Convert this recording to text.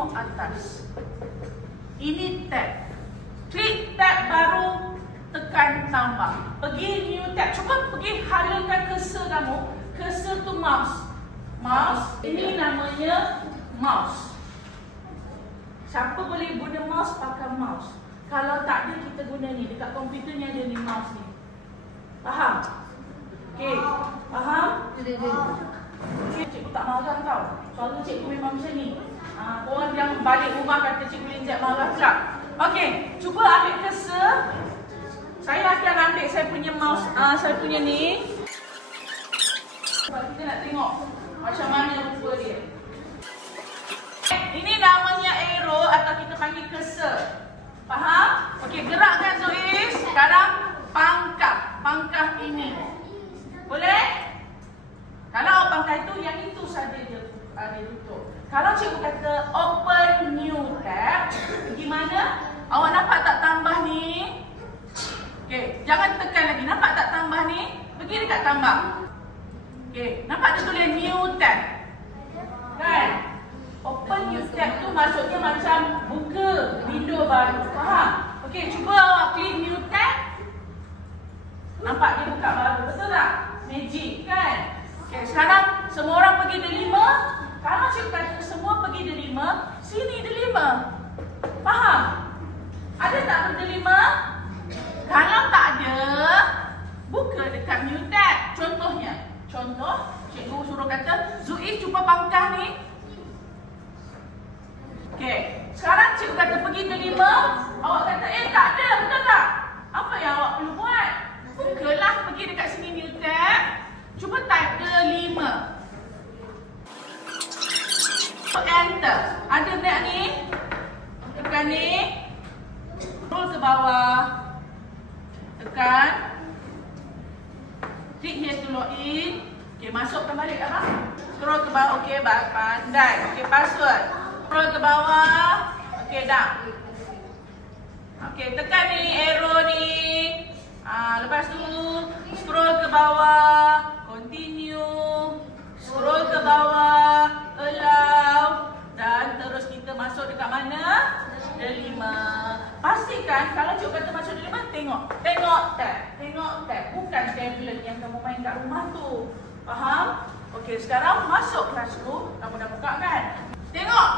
tengok atas. Ini tab. Klik tab baru, tekan tambah. Pergi new tab. Cuba pergi halakan cursor kamu. Cursor tu mouse. Mouse. Ini namanya mouse. Siapa boleh guna mouse, pakai mouse. Kalau tak ada, kita guna ni. Dekat komputer ni ada ni mouse ni. Faham? Okey. Faham? Okay, cikgu tak marah tau. Soalnya cikgu memang macam ni. Korang yang balik rumah kata cikgu Linzat marah pula. Okey, cuba ambil cursor. Saya akan ambil saya punya mouse, saya punya ni. Sebab kita nak tengok macam mana rupa dia. Ini namanya arrow atau kita panggil cursor. Faham? Okey, gerakkan Zois. Sekarang pangkah. Pangkah ini. Boleh? Kalau pangkah itu, yang itu saja dia tutup. Kalau cikgu kata open new tab, gimana? Awak nampak tak tambah ni? Okey, jangan tekan lagi. Nampak tak tambah ni? Pergi dekat tambah. Okey, nampak dia tulis new tab? Kan? Open new tab tu maksudnya macam buka window baru. Faham? Okey, cuba awak klik new tab. Nampak dia buka baru. Betul tak? Magic kan? Okey, sekarang semua orang pergi delima. Kalau cikgu kata semua pergi delima, sini delima. Faham? Ada tak berdelima? Kalau tak ada, buka dekat new tab. Contohnya, cikgu suruh kata, Zuif cuba pangkah ni. Okey, sekarang cikgu kata pergi delima. Awak kata, tak ada, betul tak? Apa yang awak perlu buat? Bukalah, pergi dekat sini new tab. Cuba type delima. Enter. Ada tak ni? Tekan ni. Scroll ke bawah. Tekan. Klik here to login. Okey, masuk kembali apa? Scroll ke bawah. Okey, pandai. Okey, password. Scroll ke bawah. Okey, dah. Okey, tekan ni arrow ni. Lepas tu scroll ke bawah. Continue. Scroll ke bawah. Allow. Dan terus kita masuk dekat mana? Delima. Pastikan kalau cikgu kata masuk delima, tengok. Tengok tab. Tengok tab. Bukan tablet yang kamu main kat rumah tu. Faham? Okey, sekarang masuk classroom. Kamu dah buka kan? Tengok.